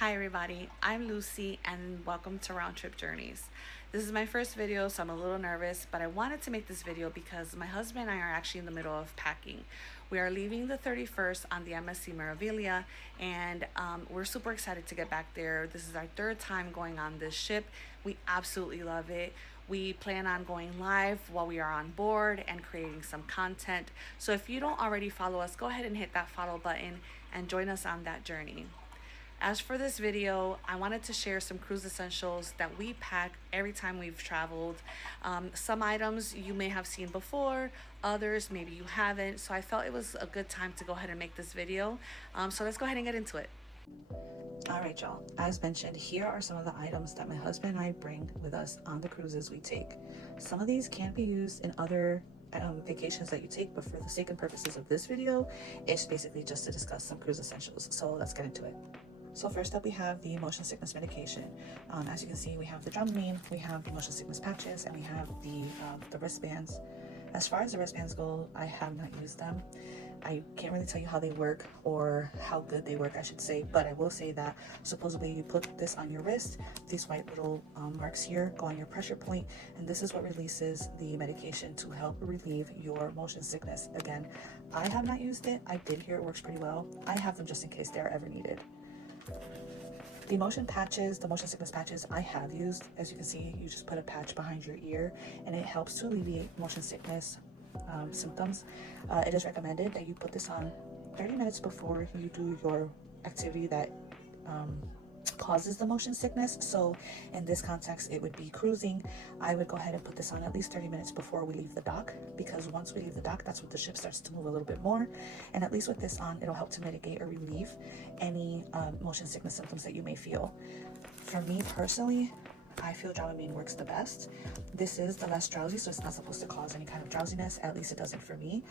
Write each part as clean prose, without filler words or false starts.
Hi everybody, I'm Lucy and welcome to Round Trip Journeys. This is my first video, so I'm a little nervous, but I wanted to make this video because my husband and I are actually in the middle of packing. We are leaving the 31st on the MSC Meraviglia, and we're super excited to get back there. This is our third time going on this ship. We absolutely love it. We plan on going live while we are on board and creating some content. So if you don't already follow us, go ahead and hit that follow button and join us on that journey. As for this video, I wanted to share some cruise essentials that we pack every time we've traveled. Some items you may have seen before, others maybe you haven't. So I felt it was a good time to go ahead and make this video. So let's go ahead and get into it. All right, y'all. As mentioned, here are some of the items that my husband and I bring with us on the cruises we take. Some of these can be used in other vacations that you take, but for the sake and purposes of this video, it's basically just to discuss some cruise essentials. So let's get into it. So first up, we have the motion sickness medication. As you can see, we have the Dramamine, we have the motion sickness patches, and we have the wristbands. As far as the wristbands go, I have not used them. I can't really tell you how they work or how good they work, I should say, but I will say that supposedly you put this on your wrist, these white little marks here go on your pressure point, and this is what releases the medication to help relieve your motion sickness. Again, I have not used it. I did hear it works pretty well. I have them just in case they're ever needed. The motion patches, the motion sickness patches I have used. As you can see, you just put a patch behind your ear and it helps to alleviate motion sickness symptoms. It is recommended that you put this on 30 minutes before you do your activity that causes the motion sickness. So in this context, it would be cruising. I would go ahead and put this on at least 30 minutes before we leave the dock, because once we leave the dock, that's when the ship starts to move a little bit more, and at least with this on, it'll help to mitigate or relieve any motion sickness symptoms that you may feel. For me personally, I feel Dramamine works the best. This is the less drowsy, so it's not supposed to cause any kind of drowsiness. At least it doesn't for me.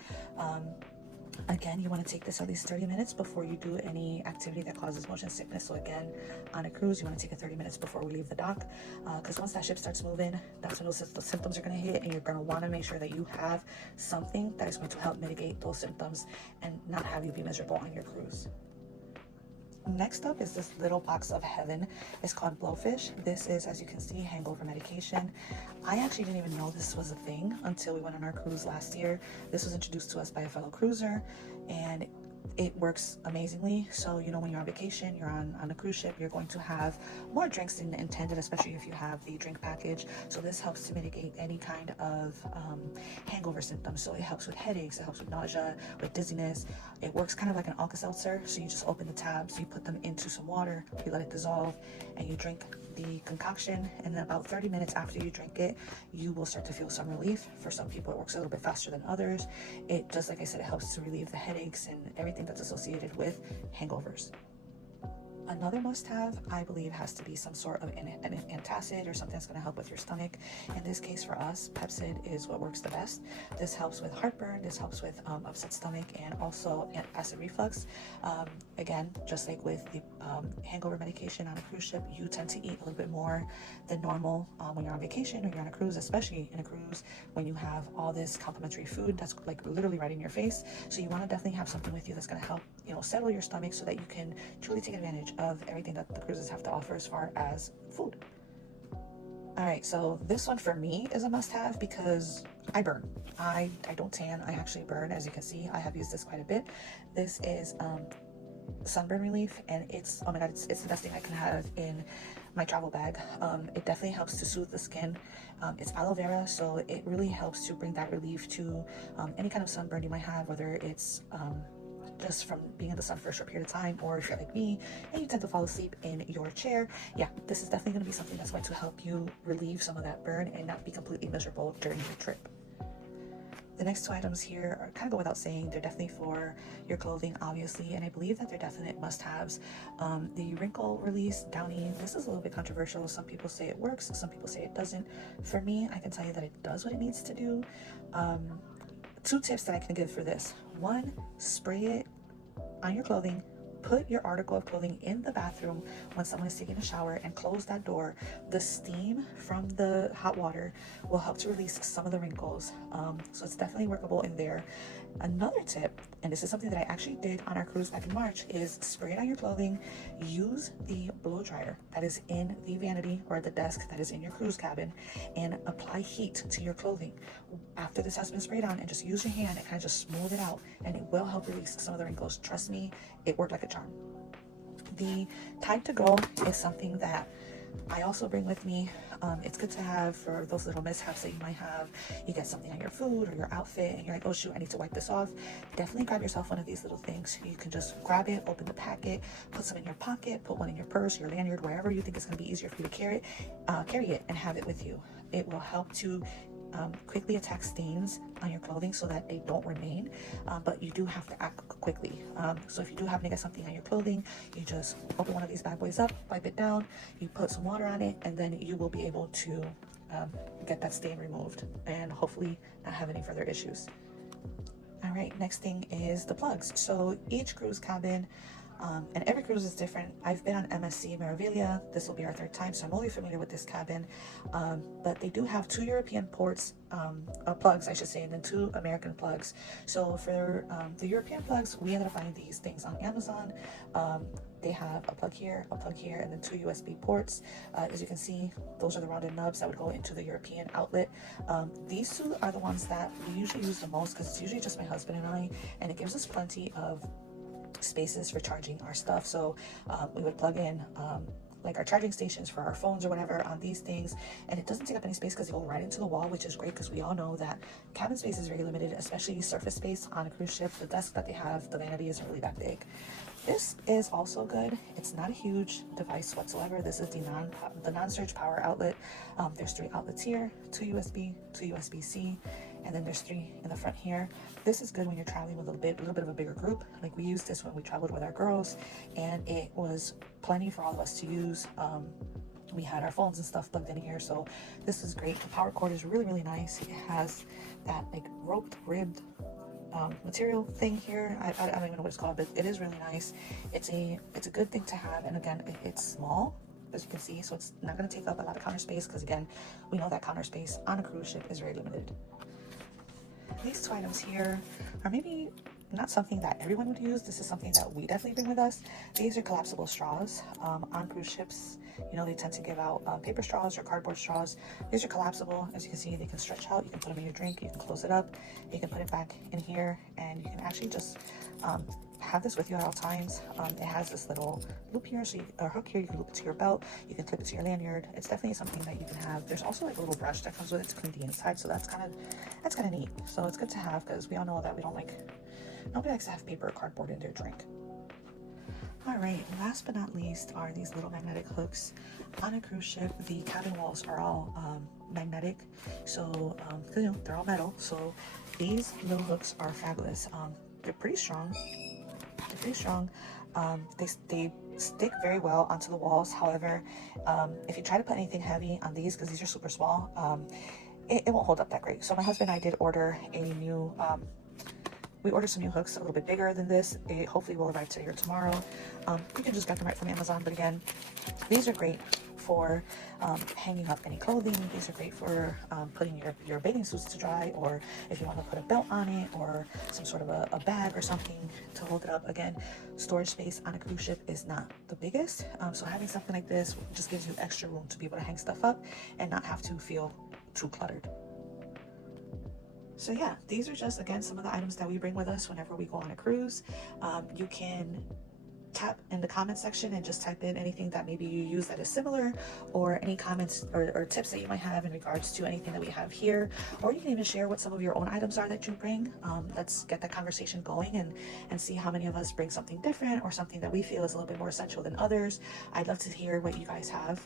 Again, you want to take this at least 30 minutes before you do any activity that causes motion sickness. So again, on a cruise, you want to take it 30 minutes before we leave the dock, because once that ship starts moving, that's when those symptoms are going to hit, and you're going to want to make sure that you have something that is going to help mitigate those symptoms and not have you be miserable on your cruise. Next up is this little box of heaven. It's called Blowfish. This is, as you can see, hangover medication. I actually didn't even know this was a thing until we went on our cruise last year. This was introduced to us by a fellow cruiser, and it works amazingly. So, you know, when you're on vacation, you're on a cruise ship, you're going to have more drinks than intended, especially if you have the drink package. So this helps to mitigate any kind of hangover symptoms. So it helps with headaches, it helps with nausea, with dizziness. It works kind of like an Alka-Seltzer. So you just open the tabs, you put them into some water, you let it dissolve, and you drink the concoction, and then about 30 minutes after you drink it, you will start to feel some relief. For some people, it works a little bit faster than others. It just, like I said, it helps to relieve the headaches and everything that's associated with hangovers. Another must-have, I believe, has to be some sort of an antacid or something that's going to help with your stomach. In this case, for us, Pepcid is what works the best. This helps with heartburn, this helps with upset stomach, and also acid reflux. Again, just like with the hangover medication on a cruise ship, you tend to eat a little bit more than normal when you're on vacation or you're on a cruise, especially in a cruise when you have all this complimentary food that's like literally right in your face. So you want to definitely have something with you that's going to help, you know, settle your stomach so that you can truly take advantage of everything that the cruises have to offer as far as food. All right, so this one for me is a must-have because I burn. I don't tan, I actually burn. As you can see, I have used this quite a bit. This is sunburn relief, and it's, oh my god, it's the best thing I can have in my travel bag. It definitely helps to soothe the skin. It's aloe vera, so it really helps to bring that relief to any kind of sunburn you might have, whether it's just from being in the sun for a short period of time, or if you're like me and you tend to fall asleep in your chair. Yeah, this is definitely going to be something that's going to help you relieve some of that burn and not be completely miserable during your trip. The next two items here are kind of go without saying. They're definitely for your clothing, obviously, and I believe that they're definite must-haves. The wrinkle release Downy, this is a little bit controversial. Some people say it works, some people say it doesn't. For me, I can tell you that it does what it needs to do. Two tips that I can give for this. One, spray it on your clothing. Put your article of clothing in the bathroom when someone is taking a shower and close that door. The steam from the hot water will help to release some of the wrinkles. So it's definitely workable in there. Another tip, and this is something that I actually did on our cruise back in March, is spray it on your clothing. Use the blow dryer that is in the vanity or the desk that is in your cruise cabin, and apply heat to your clothing after this has been sprayed on, and just use your hand and kind of just smooth it out, and it will help release some of the wrinkles. Trust me, it worked like a charm. The Tide to Go is something that I also bring with me. It's good to have for those little mishaps that you might have. You get something on your food or your outfit and you're like, oh shoot, I need to wipe this off. Definitely grab yourself one of these little things. You can just grab it, open the packet, put some in your pocket, put one in your purse, your lanyard, wherever you think it's going to be easier for you to carry it and have it with you. It will help to quickly attack stains on your clothing so that they don't remain, but you do have to act quickly. So if you do happen to get something on your clothing, you just open one of these bad boys up, wipe it down, you put some water on it, and then you will be able to get that stain removed and hopefully not have any further issues. All right, next thing is the plugs. So each cruise cabin, and every cruise is different. I've been on MSC Meraviglia. This will be our third time, so I'm only familiar with this cabin. But they do have 2 European ports, plugs, I should say, and then 2 American plugs. So for the European plugs, we ended up buying these things on Amazon. They have a plug here, and then 2 USB ports. As you can see, those are the rounded nubs that would go into the European outlet. These 2 are the ones that we usually use the most because it's usually just my husband and I, and it gives us plenty of spaces for charging our stuff. So we would plug in like our charging stations for our phones or whatever on these things, and it doesn't take up any space because they go right into the wall, which is great because we all know that cabin space is very limited, especially surface space on a cruise ship. The desk that they have, the vanity isn't really that big. This is also good. It's not a huge device whatsoever. This is the non-surge power outlet. There's 3 outlets here, 2 USB, 2 USB-C, and then there's 3 in the front here. This is good when you're traveling with a little bit of a bigger group. Like we used this when we traveled with our girls, and it was plenty for all of us to use. We had our phones and stuff plugged in here, so this is great. The power cord is really, really nice. It has that like roped, ribbed material thing here. I don't even know what it's called, but it is really nice. It's a good thing to have, and again, it's small, as you can see, so it's not going to take up a lot of counter space because again, we know that counter space on a cruise ship is very limited. These 2 items here are maybe not something that everyone would use. This is something that we definitely bring with us. These are collapsible straws. On cruise ships, you know, they tend to give out paper straws or cardboard straws. These are collapsible. As you can see, they can stretch out. You can put them in your drink. You can close it up. You can put it back in here, and you can actually just have this with you at all times. It has this little loop here, so a hook here. You can loop it to your belt. You can clip it to your lanyard. It's definitely something that you can have. There's also like a little brush that comes with it to clean the inside, so that's kind of neat. So it's good to have because we all know that nobody likes to have paper or cardboard in their drink. All right, last but not least are these little magnetic hooks. On a cruise ship, the cabin walls are all magnetic, so you know, they're all metal. So these little hooks are fabulous. They're pretty strong. They stick very well onto the walls. However, if you try to put anything heavy on these, because these are super small, it won't hold up that great. So my husband and I did order we ordered some new hooks a little bit bigger than this. It hopefully will arrive today or tomorrow. You can just get them right from Amazon, but again, these are great for hanging up any clothing. These are great for putting your bathing suits to dry, or if you want to put a belt on it or some sort of a bag or something to hold it up. Again, storage space on a cruise ship is not the biggest, so having something like this just gives you extra room to be able to hang stuff up and not have to feel too cluttered. So yeah, these are just, again, some of the items that we bring with us whenever we go on a cruise. You can tap in the comment section and just type in anything that maybe you use that is similar, or any comments or tips that you might have in regards to anything that we have here, or you can even share what some of your own items are that you bring. Let's get that conversation going and see how many of us bring something different or something that we feel is a little bit more essential than others. I'd love to hear what you guys have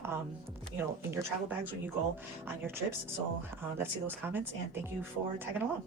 you know, in your travel bags when you go on your trips. So let's see those comments, and thank you for tagging along.